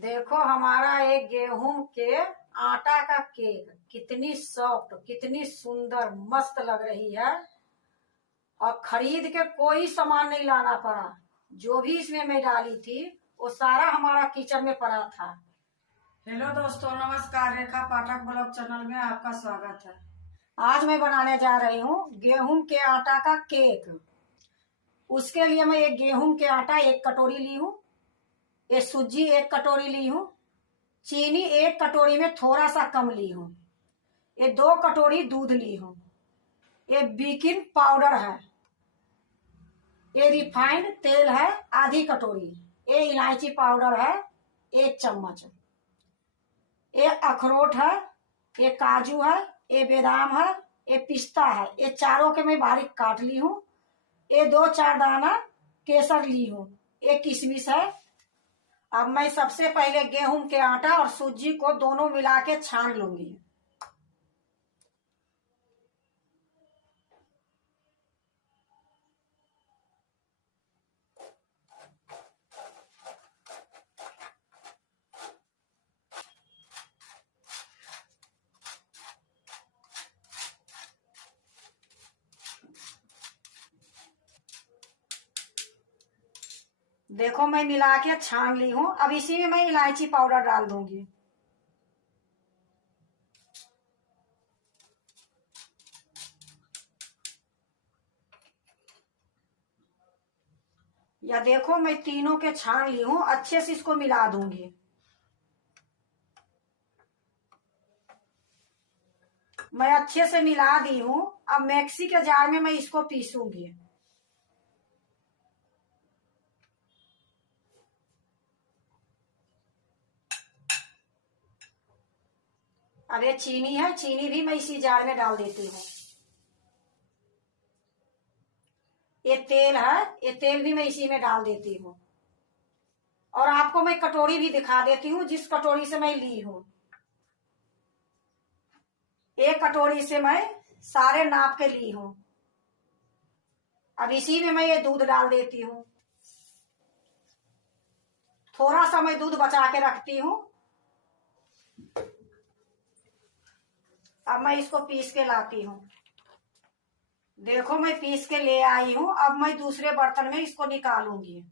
देखो हमारा एक गेहूं के आटा का केक कितनी सॉफ्ट, कितनी सुंदर, मस्त लग रही है। और खरीद के कोई सामान नहीं लाना पड़ा। जो भी इसमें मैं डाली थी वो सारा हमारा किचन में पड़ा था। हेलो दोस्तों, नमस्कार। रेखा पाठक ब्लॉग चैनल में आपका स्वागत है। आज मैं बनाने जा रही हूँ गेहूं के आटा का केक। उसके लिए मैं एक गेहूं के आटा 1 कटोरी ली हूँ, ये सूजी 1 कटोरी ली हूँ, चीनी 1 कटोरी में थोड़ा सा कम ली हूँ, ये 2 कटोरी दूध ली हूँ, ये बेकिंग पाउडर है, ये रिफाइंड तेल है आधी कटोरी, ये इलायची पाउडर है 1 चम्मच, ये अखरोट है, ये काजू है, ये बादाम है, ये पिस्ता है, ये चारों के मैं बारीक काट ली हूँ, ये 2-4 दाना केसर ली हूँ, ये किशमिश है। अब मैं सबसे पहले गेहूं के आटा और सूजी को दोनों मिला के छान लूंगी। देखो मैं मिला के छान ली हूँ। अब इसी में मैं इलायची पाउडर डाल दूंगी। या देखो मैं तीनों के छान ली हूँ, अच्छे से इसको मिला दूंगी। मैं अच्छे से मिला दी हूँ। अब मिक्सी के जार में मैं इसको पीसूंगी। अब ये चीनी है, चीनी भी मैं इसी जार में डाल देती हूँ। ये तेल है, ये तेल भी मैं इसी में डाल देती हूँ। और आपको मैं कटोरी भी दिखा देती हूँ जिस कटोरी से मैं ली हूँ। 1 कटोरी से मैं सारे नाप के ली हूँ। अब इसी में मैं ये दूध डाल देती हूँ। थोड़ा सा मैं दूध बचा के रखती हूँ। अब मैं इसको पीस के लाती हूँ। देखो मैं पीस के ले आई हूँ। अब मैं दूसरे बर्तन में इसको निकालूंगी।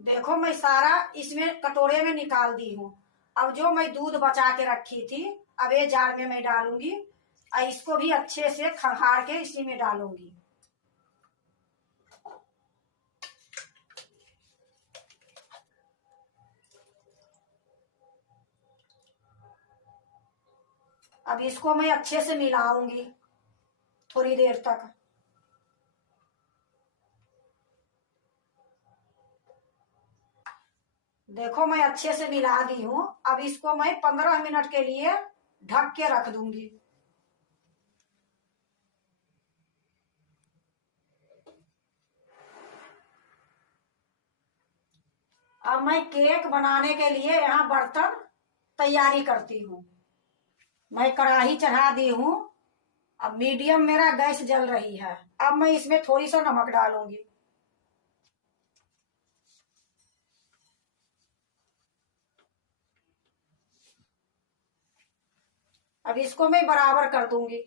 देखो मैं सारा इसमें कटोरे में निकाल दी हूँ। अब जो मैं दूध बचा के रखी थी, अब ये जार में मैं डालूंगी और इसको भी अच्छे से खंगार के इसी में डालूंगी। अब इसको मैं अच्छे से मिलाऊंगी थोड़ी देर तक। देखो मैं अच्छे से मिला दी हूँ। अब इसको मैं 15 मिनट के लिए ढक के रख दूंगी। अब मैं केक बनाने के लिए यहाँ बर्तन तैयारी करती हूँ। मैं कढ़ाई चढ़ा दी हूँ। अब मीडियम मेरा गैस जल रही है। अब मैं इसमें थोड़ी सा नमक डालूंगी। अब इसको मैं बराबर कर दूंगी।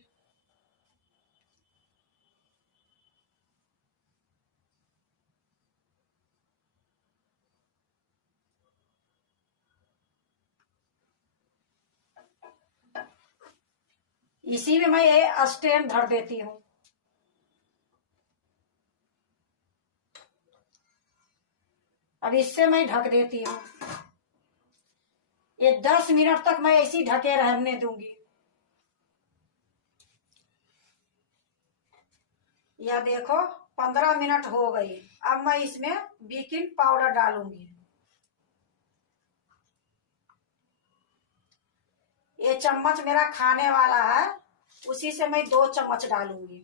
इसी में मैं ये स्टैंड धर देती हूँ। अब इससे मैं ढक देती हूँ। ये 10 मिनट तक मैं ऐसी ढके रहने दूंगी। यह देखो 15 मिनट हो गई। अब मैं इसमें बेकिंग पाउडर डालूंगी। ये चम्मच मेरा खाने वाला है, उसी से मैं 2 चम्मच डालूंगी।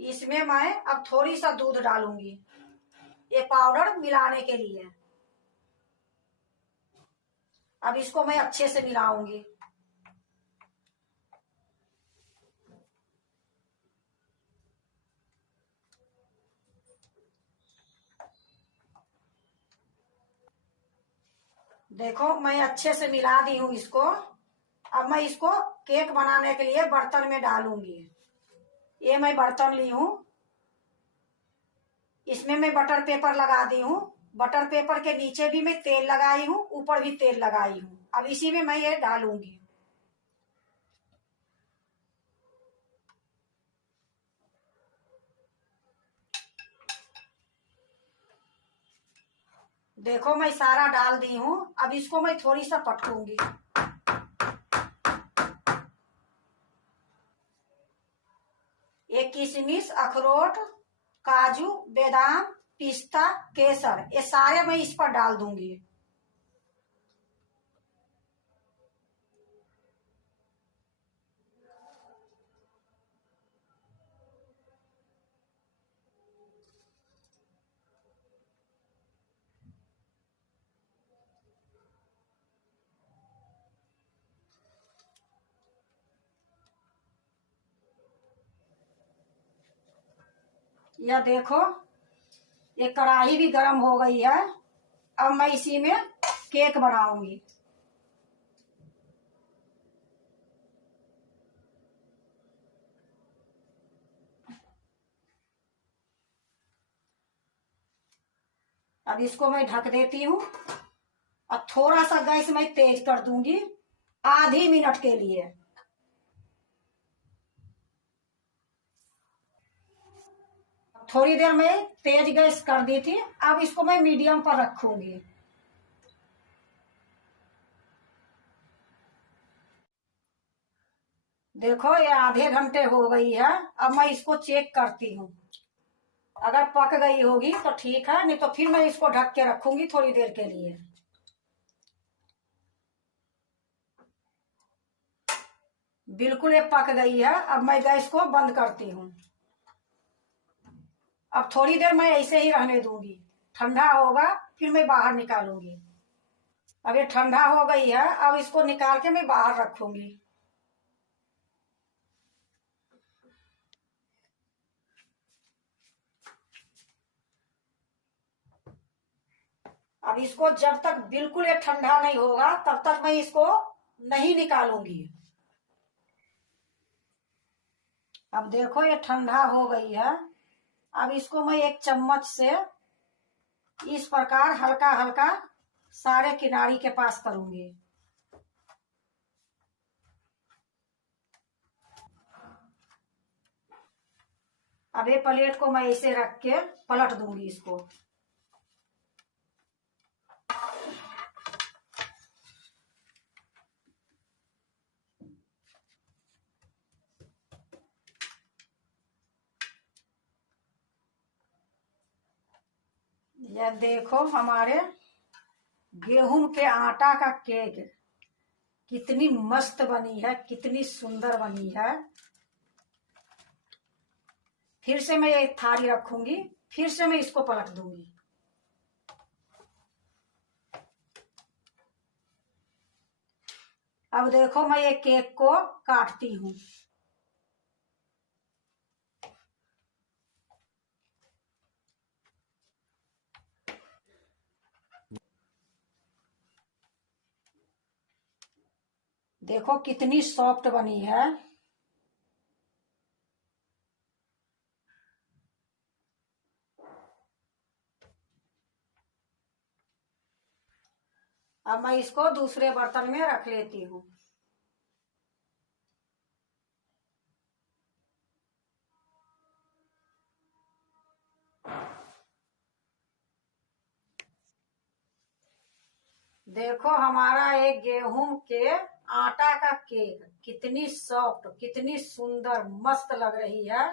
इसमें मैं अब थोड़ी सा दूध डालूंगी ये पाउडर मिलाने के लिए। अब इसको मैं अच्छे से मिलाऊंगी। देखो मैं अच्छे से मिला दी हूँ इसको। अब मैं इसको केक बनाने के लिए बर्तन में डालूंगी। ये मैं बर्तन ली हूँ, इसमें मैं बटर पेपर लगा दी हूँ। बटर पेपर के नीचे भी मैं तेल लगाई हूँ, ऊपर भी तेल लगाई हूँ। अब इसी में मैं ये डालूंगी। देखो मैं सारा डाल दी हूँ। अब इसको मैं थोड़ी सा पटकूंगी। ये किशमिश, अखरोट, काजू, बादाम, पिस्ता, केसर, ये सारे मैं इस पर डाल दूंगी। यह देखो ये कढ़ाई भी गर्म हो गई है। अब मैं इसी में केक बनाऊंगी। अब इसको मैं ढक देती हूँ और थोड़ा सा गैस मैं तेज कर दूंगी आधी मिनट के लिए। थोड़ी देर में तेज गैस कर दी थी। अब इसको मैं मीडियम पर रखूंगी। देखो ये आधे घंटे हो गई है। अब मैं इसको चेक करती हूँ। अगर पक गई होगी तो ठीक है, नहीं तो फिर मैं इसको ढक के रखूंगी थोड़ी देर के लिए। बिल्कुल ये पक गई है। अब मैं गैस को बंद करती हूँ। अब थोड़ी देर मैं ऐसे ही रहने दूंगी। ठंडा होगा फिर मैं बाहर निकालूंगी। अब ये ठंडा हो गई है। अब इसको निकाल के मैं बाहर रखूंगी। अब इसको जब तक बिल्कुल ये ठंडा नहीं होगा तब तक मैं इसको नहीं निकालूंगी। अब देखो ये ठंडा हो गई है। अब इसको मैं एक चम्मच से इस प्रकार हल्का हल्का सारे किनारी के पास करूंगी। अब ये प्लेट को मैं ऐसे रख के पलट दूंगी इसको। यह देखो हमारे गेहूं के आटा का केक कितनी मस्त बनी है, कितनी सुंदर बनी है। फिर से मैं ये थाली रखूंगी, फिर से मैं इसको पलट दूंगी। अब देखो मैं ये केक को काटती हूँ। देखो कितनी सॉफ्ट बनी है। अब मैं इसको दूसरे बर्तन में रख लेती हूँ। देखो हमारा एक गेहूं के आटा का केक कितनी सॉफ्ट, कितनी सुंदर, मस्त लग रही है।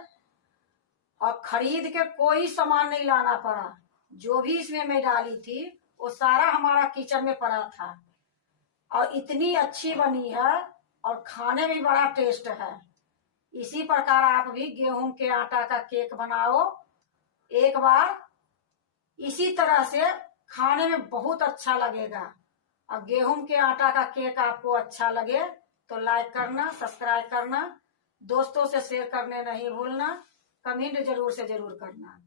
और खरीद के कोई सामान नहीं लाना पड़ा। जो भी इसमें मैं डाली थी वो सारा हमारा किचन में पड़ा था। और इतनी अच्छी बनी है और खाने में बड़ा टेस्ट है। इसी प्रकार आप भी गेहूं के आटा का केक बनाओ एक बार, इसी तरह से खाने में बहुत अच्छा लगेगा। और गेहूं के आटा का केक आपको अच्छा लगे तो लाइक करना, सब्सक्राइब करना, दोस्तों से शेयर करने नहीं भूलना, कमेंट जरूर से जरूर करना।